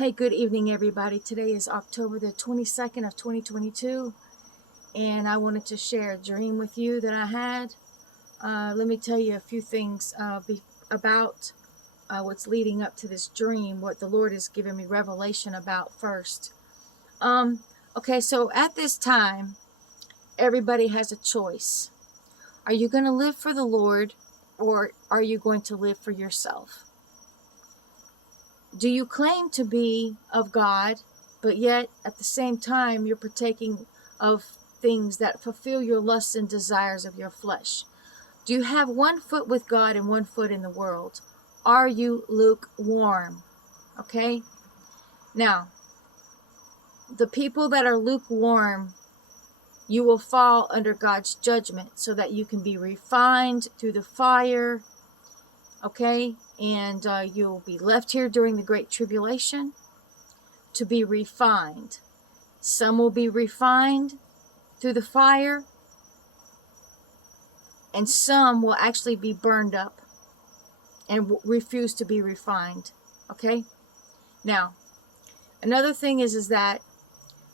Hey, good evening, everybody. Today is October the 22nd of 2022, and I wanted to share a dream with you that I had. Let me tell you a few things about what's leading up to this dream, what the Lord has given me revelation about first. Okay, so at this time, everybody has a choice. Are you going to live for the Lord, or are you going to live for yourself? Do you claim to be of God, but yet at the same time you're partaking of things that fulfill your lusts and desires of your flesh? Do you have one foot with God and one foot in the world? Are you lukewarm? Okay? Now, the people that are lukewarm, you will fall under God's judgment so that you can be refined through the fire. Okay? And you'll be left here during the Great Tribulation to be refined. Some will be refined through the fire, and some will actually be burned up and refuse to be refined. Okay? Now, another thing is that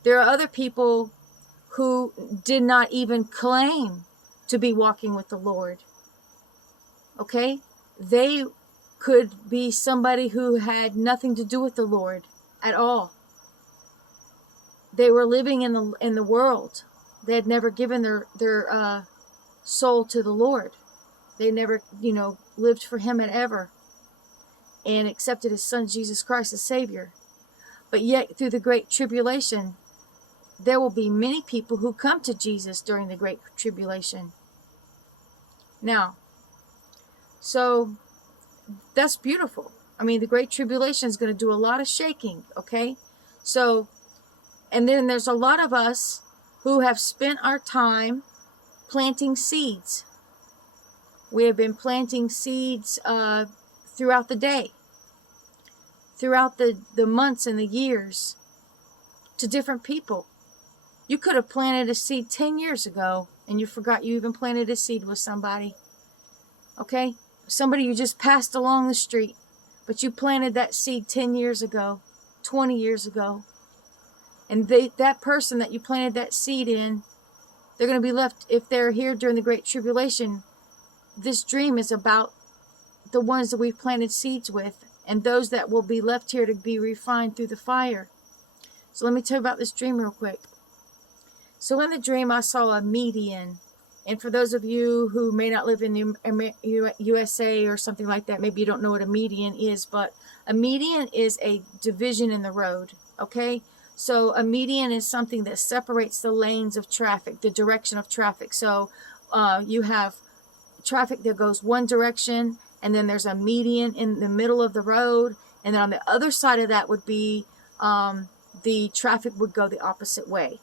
there are other people who did not even claim to be walking with the Lord. Okay? They could be somebody who had nothing to do with the Lord at all. They were living in the world. They had never given their soul to the Lord. They never, lived for Him ever, and accepted His Son Jesus Christ as Savior. But yet, through the Great Tribulation, there will be many people who come to Jesus during the Great Tribulation. Now, so that's beautiful. I mean, the Great Tribulation is going to do a lot of shaking, okay? So, and then there's a lot of us who have spent our time planting seeds. We have been planting seeds throughout the day, throughout the months and the years, to different people. You could have planted a seed 10 years ago, and you forgot you even planted a seed with somebody, okay? Somebody you just passed along the street, but you planted that seed 10 years ago, 20 years ago. And that person that you planted that seed in, they're going to be left, if they're here during the Great Tribulation. This dream is about the ones that we've planted seeds with, and those that will be left here to be refined through the fire. So let me tell you about this dream real quick. So in the dream, I saw a median. And for those of you who may not live in the USA or something like that, maybe you don't know what a median is, but a median is a division in the road, okay? So a median is something that separates the lanes of traffic, the direction of traffic. So you have traffic that goes one direction, and then there's a median in the middle of the road, and then on the other side of that would be the traffic would go the opposite way.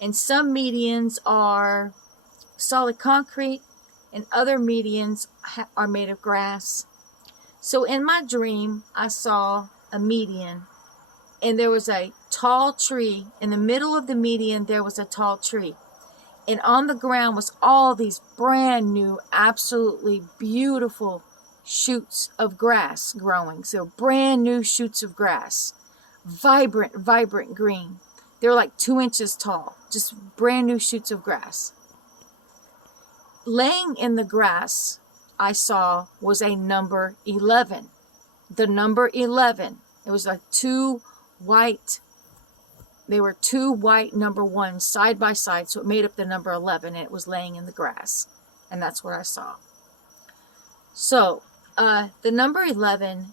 And some medians are solid concrete, and other medians are made of grass. So in my dream, I saw a median, and there was a tall tree. In the middle of the median, there was a tall tree. And on the ground was all these brand new, absolutely beautiful shoots of grass growing. So brand new shoots of grass. Vibrant, vibrant green. They were like 2 inches tall. Just brand new shoots of grass. Laying in the grass, I saw, was a number 11. The number 11. It was like two white number ones side by side, so it made up the number 11, and it was laying in the grass. And that's what I saw. So, the number 11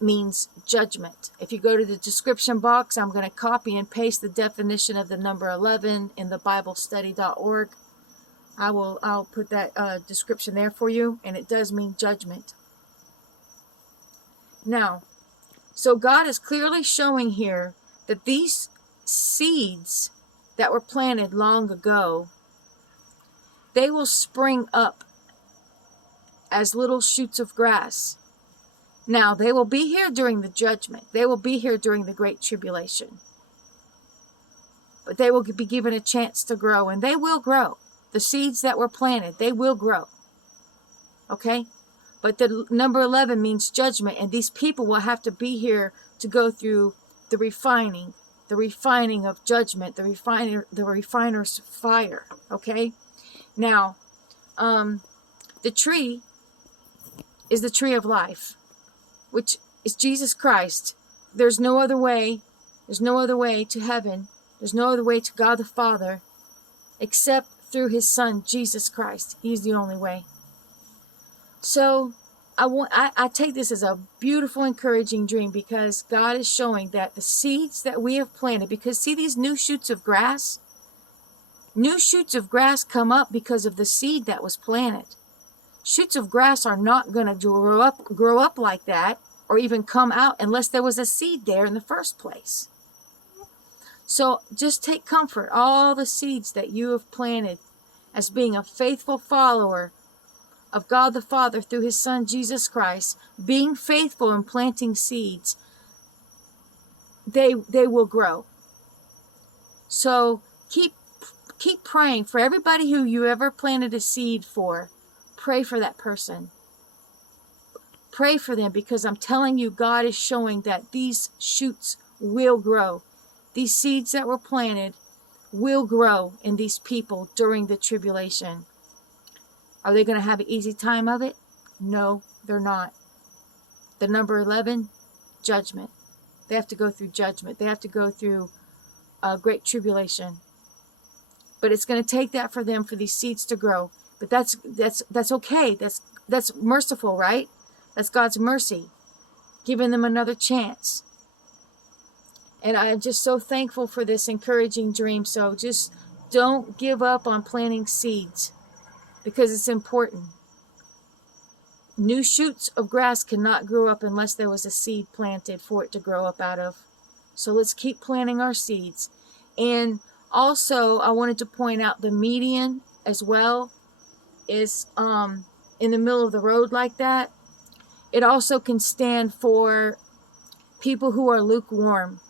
means judgment. If you go to the description box, I'm going to copy and paste the definition of the number 11 in the BibleStudy.org. I'll put that description there for you, and it does mean judgment. Now, so God is clearly showing here that these seeds that were planted long ago, they will spring up as little shoots of grass. Now, they will be here during the judgment. They will be here during the Great Tribulation. But they will be given a chance to grow, and they will grow. The seeds that were planted, they will grow. Okay? But the number 11 means judgment, and these people will have to be here to go through the refining of judgment, the refiner's fire. Okay? Now, the tree is the tree of life, which is Jesus Christ. There's no other way. There's no other way to heaven. There's no other way to God the Father except through his Son, Jesus Christ. He's the only way. So I take this as a beautiful, encouraging dream, because God is showing that the seeds that we have planted, because see these new shoots of grass? New shoots of grass come up because of the seed that was planted. Shoots of grass are not going to grow up like that, or even come out unless there was a seed there in the first place. So just take comfort, all the seeds that you have planted as being a faithful follower of God the Father through his Son Jesus Christ, being faithful in planting seeds, they will grow. So keep praying for everybody who you ever planted a seed for. Pray for that person. Pray for them, because I'm telling you, God is showing that these shoots will grow. These seeds that were planted will grow in these people during the tribulation. Are they going to have an easy time of it? No, they're not. The number 11, judgment. They have to go through judgment. They have to go through Great Tribulation. But it's going to take that for them, for these seeds to grow. But that's okay. That's merciful, right? That's God's mercy, giving them another chance. And I'm just so thankful for this encouraging dream. So just don't give up on planting seeds, because it's important. New shoots of grass cannot grow up unless there was a seed planted for it to grow up out of. So let's keep planting our seeds. And also, I wanted to point out the median as well is in the middle of the road like that. It also can stand for people who are lukewarm.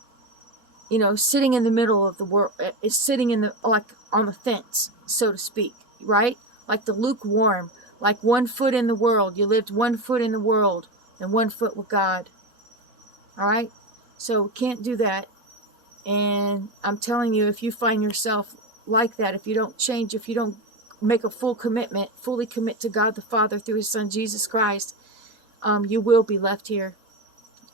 You know, sitting in the middle of the world, is sitting in the, like on the fence, so to speak, right? Like the lukewarm, like 1 foot in the world. You lived 1 foot in the world and 1 foot with God. All right? So we can't do that. And I'm telling you, if you find yourself like that, if you don't change, if you don't make a full commitment, fully commit to God the Father through his Son, Jesus Christ, you will be left here.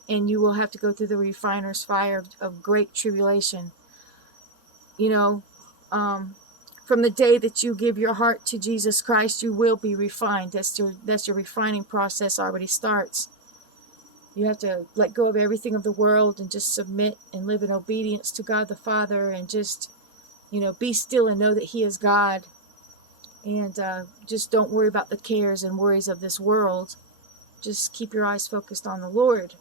And you will have to go through the refiner's fire of great tribulation. You know, from the day that you give your heart to Jesus Christ, you will be refined. That's your refining process already starts. You have to let go of everything of the world and just submit and live in obedience to God the Father, and just, you know, be still and know that he is God. And just don't worry about the cares and worries of this world. Just keep your eyes focused on the Lord.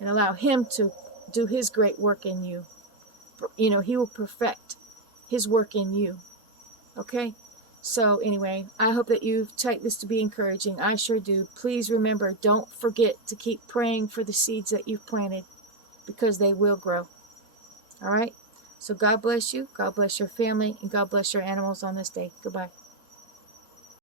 And allow him to do his great work in you. You know, he will perfect his work in you. Okay? So anyway, I hope that you take this to be encouraging. I sure do. Please remember, don't forget to keep praying for the seeds that you've planted, because they will grow. All right? So God bless you. God bless your family. And God bless your animals on this day. Goodbye.